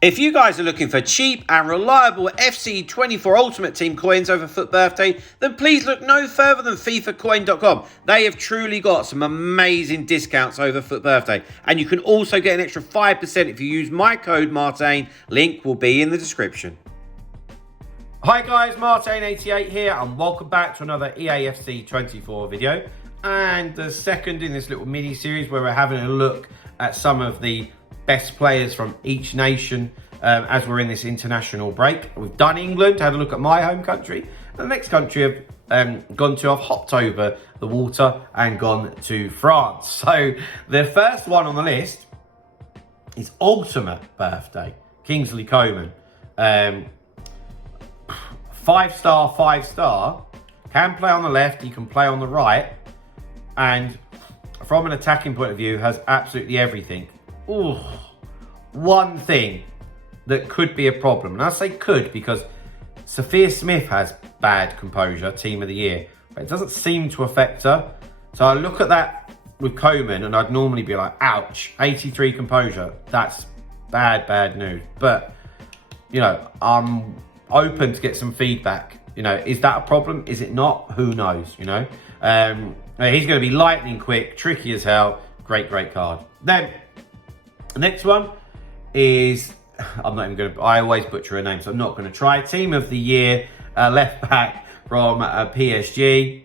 If you guys are looking for cheap and reliable FC24 Ultimate Team coins over FUT Birthday, then please look no further than FIFAcoin.com. They have truly got some amazing discounts over FUT Birthday. And you can also get an extra 5% if you use my code Martain. Link will be in the description. Hi guys, Martain88 here, and welcome back to another Eafc 24 video. And the second in this little mini series where we're having a look at some of the best players from each nation as we're in this international break. We've done England, had a look at my home country. The next country I've gone to, I've hopped over the water and gone to France. So the first one on the list is Ultimate Birthday, Kingsley Coman. 5-star, 5-star, can play on the left, he can play on the right, and from an attacking point of view has absolutely everything. Ooh, one thing that could be a problem, and I say could because Sophia Smith has bad composure, team of the year, but it doesn't seem to affect her. So I look at that with Coman and I'd normally be like, ouch, 83 composure, that's bad news. But, you know, I'm open to get some feedback. You know, is that a problem? Is it not? Who knows, you know? He's going to be lightning quick, tricky as hell, great card. Then, the next one is, I'm not even going to, I always butcher her name, so I'm not going to try. Team of the year, left back from PSG.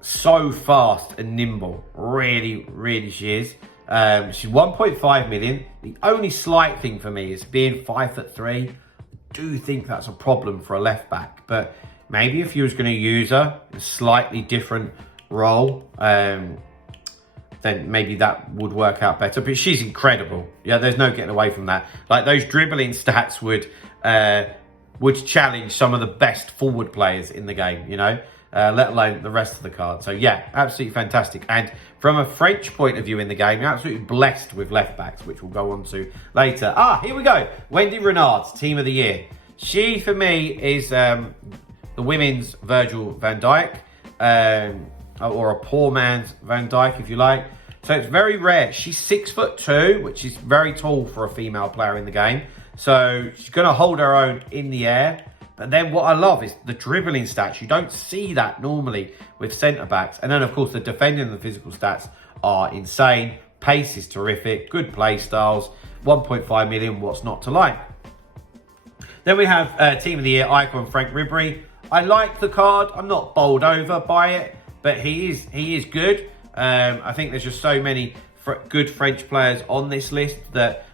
So fast and nimble, really she is. She's 1.5 million. The only slight thing for me is being 5'3". I do think that's a problem for a left back, but maybe if you was going to use her in a slightly different role, then maybe that would work out better. But she's incredible. Yeah, there's no getting away from that. Like, those dribbling stats would challenge some of the best forward players in the game, you know, let alone the rest of the card. So yeah, absolutely fantastic. And from a French point of view in the game, you're absolutely blessed with left backs, which we'll go on to later. Here we go. Wendy Renard's team of the year. She, for me, is the women's Virgil van Dijk. Or a poor man's Van Dijk, if you like. So it's very rare. She's 6'2", which is very tall for a female player in the game. So she's going to hold her own in the air. But then what I love is the dribbling stats. You don't see that normally with centre-backs. And then, of course, the defending and the physical stats are insane. Pace is terrific. Good play styles. 1.5 million, what's not to like? Then we have Team of the Year icon Frank Ribery. I like the card. I'm not bowled over by it, but he is good. I think there's just so many good French players on this list that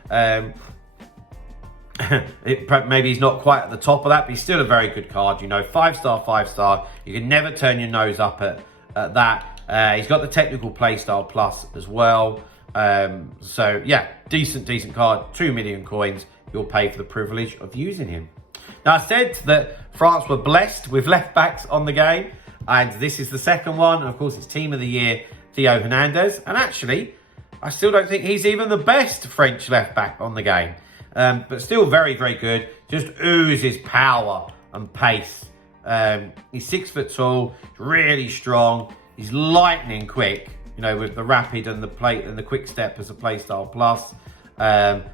maybe he's not quite at the top of that, but he's still a very good card. You know, 5-star, 5-star. You can never turn your nose up at that. He's got the technical playstyle plus as well. So yeah, decent card. 2 million coins. You'll pay for the privilege of using him. Now, I said that France were blessed with left backs on the game, and this is the second one. And of course, it's Team of the Year, Theo Hernandez. And actually, I still don't think he's even the best French left back on the game. But still very good. Just oozes power and pace. He's 6 foot tall, really strong. He's lightning quick, you know, with the rapid and the plate and the quick step as a playstyle plus.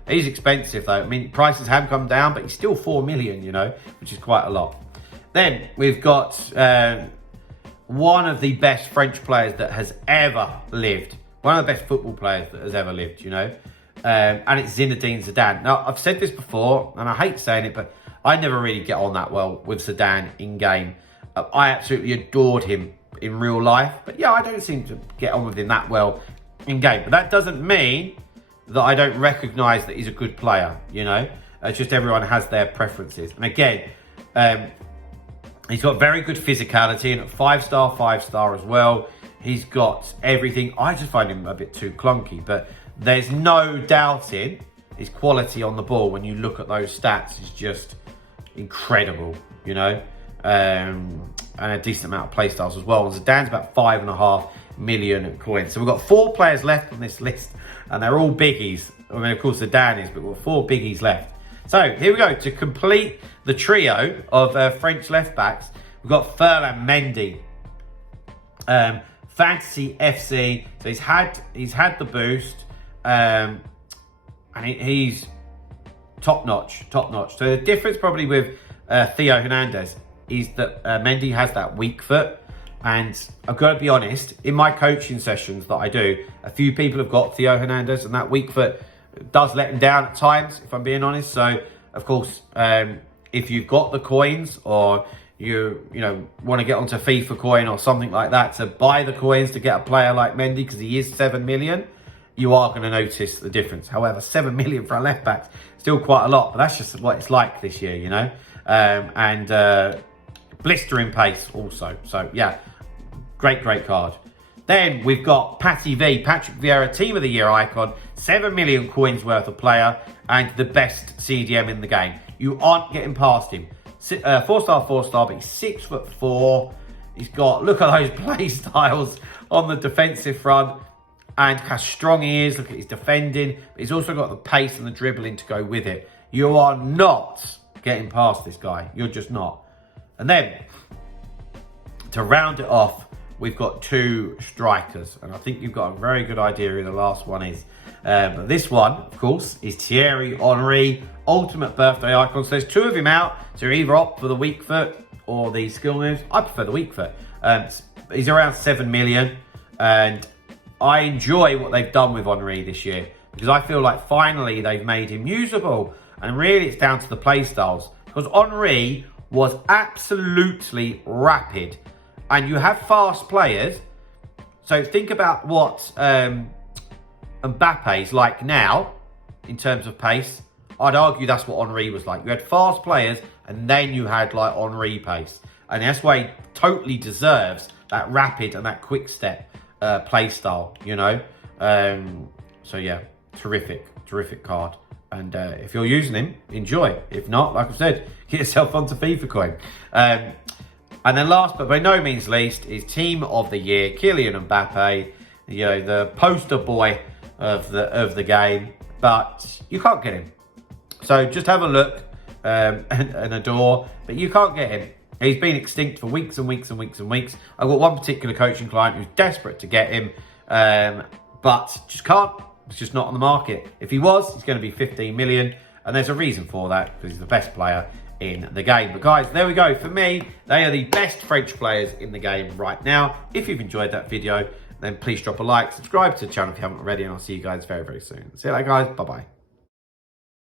He's expensive though. I mean, prices have come down, but he's still 4 million, you know, which is quite a lot. Then we've got one of the best French players that has ever lived. One of the best football players that has ever lived, you know. And it's Zinedine Zidane. Now, I've said this before, and I hate saying it, but I never really get on that well with Zidane in game. I absolutely adored him in real life. But yeah, I don't seem to get on with him that well in game. But that doesn't mean that I don't recognise that he's a good player, you know. It's just everyone has their preferences. And again, he's got very good physicality, and at 5-star, 5-star as well. He's got everything. I just find him a bit too clunky, but there's no doubting his quality on the ball. When you look at those stats, it's just incredible, you know. And a decent amount of play styles as well. And Zidane's about 5.5 million coins. So we've got 4 players left on this list, and they're all biggies. I mean, of course, Zidane is, but we've got 4 biggies left. So here we go. To complete the trio of French left backs, we've got Ferland Mendy. Fantasy FC. So he's had the boost. and he's top notch. So the difference probably with Theo Hernandez is that Mendy has that weak foot. And I've got to be honest, in my coaching sessions that I do, a few people have got Theo Hernandez, and that weak foot does let him down at times, if I'm being honest. So, of course, if you've got the coins, or you want to get onto FIFA coin or something like that to buy the coins to get a player like Mendy, because he is 7 million, you are going to notice the difference. However, 7 million for a left back, still quite a lot, but that's just what it's like this year, and blistering pace also. So yeah, great card. Then we've got Patty V, Patrick Vieira, Team of the Year icon, 7 million coins worth of player, and the best CDM in the game. You aren't getting past him. 4-star, but he's 6'4". He's got, look at those play styles on the defensive front, and how strong he is. Look at his defending, but he's also got the pace and the dribbling to go with it. You are not getting past this guy. You're just not. And then, to round it off, we've got 2 strikers. And I think you've got a very good idea who the last one is. But this one, of course, is Thierry Henry, ultimate birthday icon. So there's 2 of him out. So you either opt for the weak foot or the skill moves. I prefer the weak foot. He's around 7 million. And I enjoy what they've done with Henry this year, because I feel like finally they've made him usable. And really it's down to the play styles. Because Henry was absolutely rapid. And you have fast players. So think about what Mbappe's like now in terms of pace. I'd argue that's what Henry was like. You had fast players, and then you had like Henry pace. And that's why he totally deserves that rapid and that quick step play style, So yeah, terrific card. And if you're using him, enjoy. If not, like I said, get yourself onto FIFA coin. And then last but by no means least is Team of the Year, Kylian Mbappe, the poster boy of the game, but you can't get him. So just have a look and adore, but you can't get him. He's been extinct for weeks and weeks. I've got one particular coaching client who's desperate to get him, but just can't. It's just not on the market. If he was, he's going to be 15 million, and there's a reason for that, because he's the best player in the game. But guys, there we go. For me, they are the best French players in the game right now. If you've enjoyed that video, then please drop a like, subscribe to the channel if you haven't already, and I'll see you guys very soon. See you later, guys. Bye-bye.